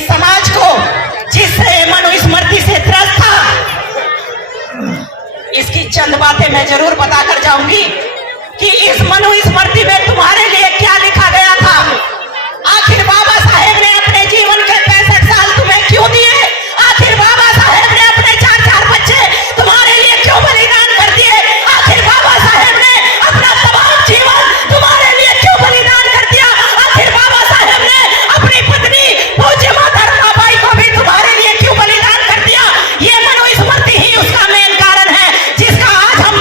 इस समाज को जिस मनुस्मृति से त्रस्त था, इसकी चंद बातें मैं जरूर बता कर जाऊंगी कि इस मनुस्मृति में तुम्हारे लिए क्या लिखा गया था। आखिर बाबा साहेब ने अपने जीवन के 65 साल तुम्हें क्यों दिए? आखिर बाबा साहेब ने अपने 4 बच्चे तुम्हारे लिए क्यों बलिदान कर दिए? आखिर बाबा साहेब ने अपना तमाम जीवन तुम्हारे लिए क्यों बलिदान कर दिया? आखिर बाबा साहेब ने अपनी पत्नी पूज्य माता रमाबाई को भी तुम्हारे लिए क्यों बलिदान कर दिया? ये मनुस्मृति ही उसका मेन कारण है जिसका आज हम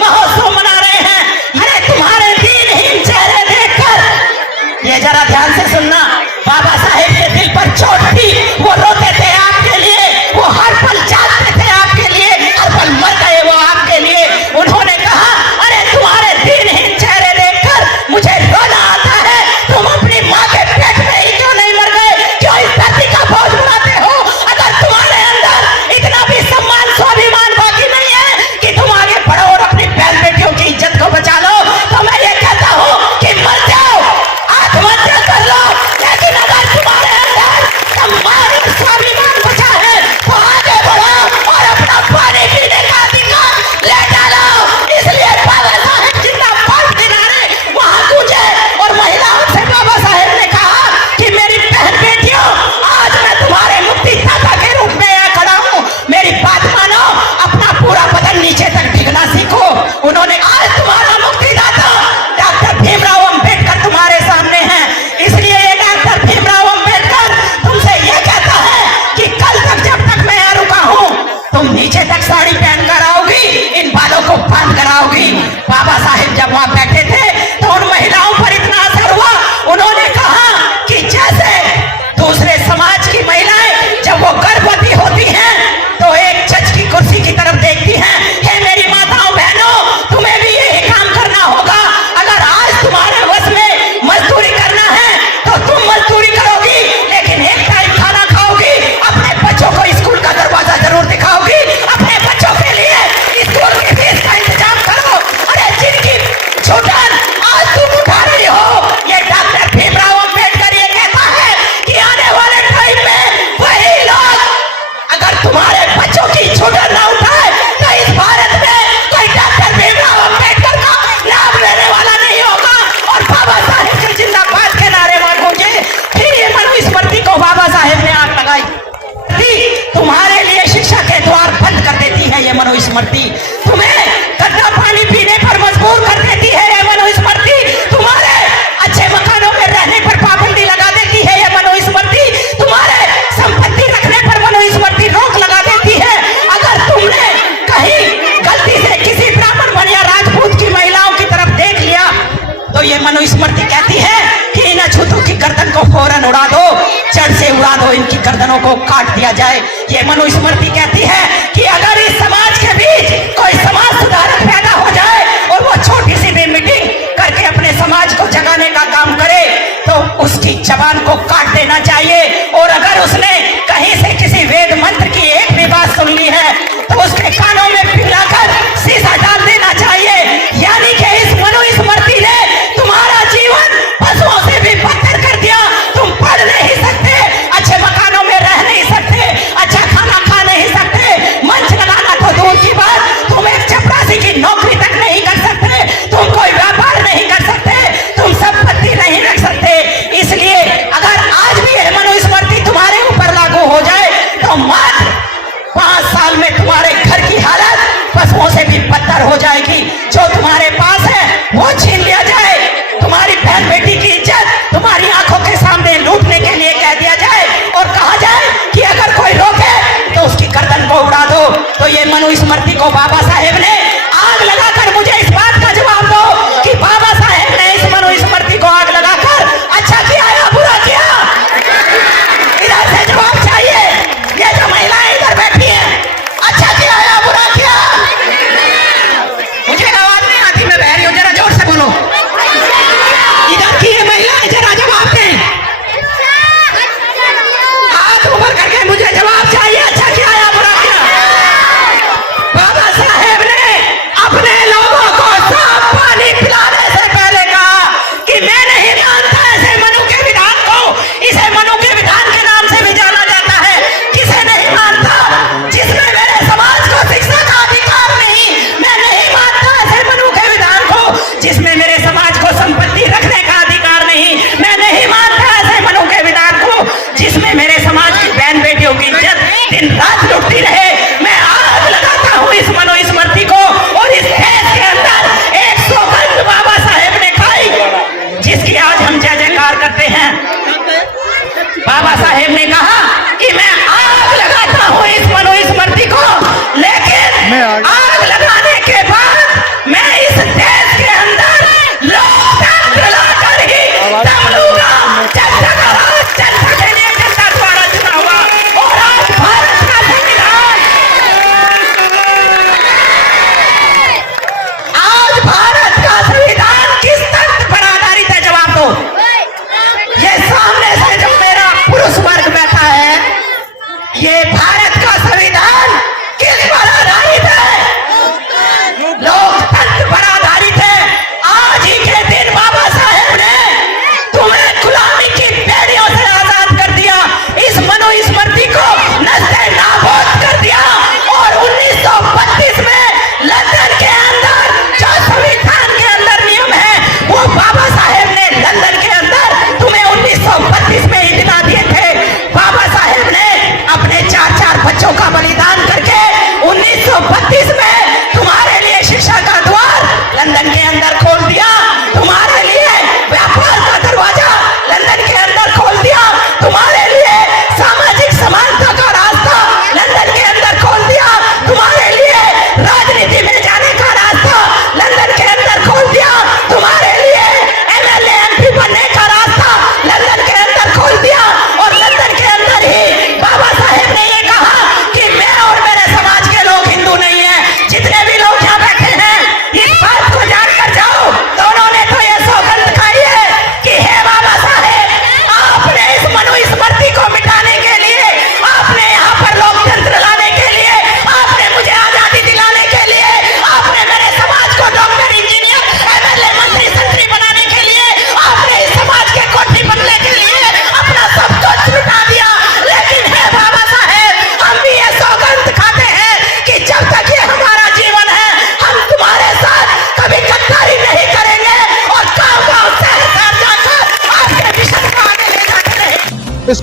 महोत्सव मना रहे हैं। अरे तुम्हारे दीनहीन चेहरे देखकर ये जरा ध्यान से सुनना, बाबा साहेब के दिल पर चोट थी, वो रोते थे आपके लिए, वो हर पल जागते थे आपके लिए, हर पल मर गए वो आपके लिए। उन्होंने कहा अरे तुम्हारे दीनहीन चेहरे देखकर मुझे रोना आता है, तुम अपनी माँ के पेट में ही क्यों नहीं मर गए? क्यों इस धरती का बोझ बनाते हो? अगर तुम्हारे अंदर इतना भी सम्मान स्वाभिमान बाकी नहीं है कि तुम आगे बढ़ो और अपनी बहन बेटियों की इज्जत को बचा लो, तो मैं ये कहता हूँ कि मर जाओ, आत्महत्या कर लो। लेकिन अगर तुम्हारे अंदर सम्मान और स्वाभिमान बचा है तो आगे बढ़ो और अपना पानी पीने का अधिकार ले डालो। इसलिए बाबा साहेब जिंदाबाद के नारे वहां गूंजे और महिलाओं से बाबा साहेब ने कहा कि मेरी बहन बेटियों, आज मैं तुम्हारे मुक्तिदाता के रूप में यहाँ खड़ा हूँ, मेरी बात मानो, अपना पूरा बदन नीचे तक भीगना सीखो। उन्होंने आज तुम्हारा मुक्तिदाता डॉक्टर भीमराव अंबेडकर तुम्हारे सामने है। इसलिए ये डॉक्टर भीमराव अंबेडकर तुमसे ये कहता है कि कल तक जब तक मैं यहाँ रुका हूँ, तुम नीचे तक साड़ी पहन कर आओगी, इन बालों को बांध कर आओगी। बाबा साहेब जब वहां बैठे थे तो उन महिलाओं पर इतना असर हुआ, उन्होंने कहा कि जैसे दूसरे समाज की महिलाएं जब वो गर्भवती होती हैं तो एक जज की कुर्सी की तरफ देखती हैं, हे मेरी माताओं बहनों, तुम्हें भी यही काम करना होगा। अगर आज तुम्हारे वश में मजदूरी करना है तो तुम मजदूरी करोगी, लेकिन एक टाइम खाना खाओगी, अपने बच्चों को स्कूल का दरवाजा जरूर दिखाओगी, अपने बच्चों के लिए स्कूल की फीस का इंतजाम करो। अरे जिनकी छुटन आज तुम उठा रही हो, ये डॉक्टर भीमराव अंबेडकर ये कहता है कि आने वाले टाइम में वही लोग अगर तुम्हारे बच्चों की छुटन ना उठाए तो इस भारत में कोई डॉक्टर भीमराव अंबेडकर का नाम लेने वाला नहीं होगा और बाबा साहेब के जिंदाबाद के नारे वहां गूंजे। फिर ये मनुस्मृति को बाबा साहेब ने आग लगाई। तुम्हारे लिए शिक्षा के द्वार बंद कर देती है ये मनुस्मृति, तुम्हें गंदा पानी पीने पर मजबूर कर देती है ये मनुस्मृति, तुम्हारे अच्छे मकानों में रहने पर पाबंदी लगा देती है ये मनुस्मृति, तुम्हारे संपत्ति रखने पर मनुस्मृति रोक लगा देती है। अगर तुमने कहीं गलती से किसी ब्राह्मण बनिया राजपूत की महिलाओं की तरफ देख लिया तो ये मनुस्मृति कहती है कि इन अछूतों की गर्दन को फौरन उड़ा दो, जड़ से उड़ा दो, इनकी गर्दनों को काट दिया जाए। ये मनुस्मृति कहती है कि अगर इस समाज के बीच कोई समाज सुधारक पैदा हो जाए और वो छोटी सी भी मीटिंग करके अपने समाज को जगाने का काम करे तो उसकी जबान को काट देना चाहिए। और अगर उसने कहीं से किसी वेद मंत्र की एक भी बात सुन ली है तो उसके कानों में पिघलाकर शीशा डाल देना चाहिए। यानी कि इस मनुस्मृति ने तुम्हारा जीवन पशुओं से भी बदतर कर दिया। तुम पढ़ नहीं सकते, अच्छे मकानों में रह नहीं सकते, अच्छा खाना खा नहीं सकते, मंच लगाना तो दूर की बात, तुम एक चपरासी की नौकरी तक नहीं कर सकते, तुम कोई व्यापार नहीं कर सकते, तुम संपत्ति नहीं रख सकते। इसलिए अगर आज भी यह मनुस्मृति तुम्हारे ऊपर लागू हो जाए तो मात्र 5 साल में तुम्हारे घर की हालत पशुओं से भी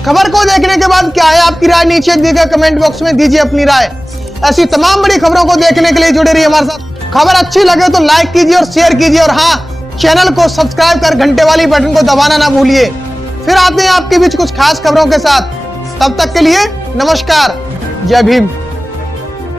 खबर को देखने के बाद क्या है आपकी राय, नीचे दिए गए कमेंट बॉक्स में दीजिए अपनी राय। ऐसी तमाम बड़ी खबरों को देखने के लिए जुड़े रहिए हमारे साथ। खबर अच्छी लगे तो लाइक कीजिए और शेयर कीजिए, और हाँ, चैनल को सब्सक्राइब कर घंटे वाली बटन को दबाना ना भूलिए। फिर आते हैं आपके बीच कुछ खास खबरों के साथ। तब तक के लिए नमस्कार, जय भीम।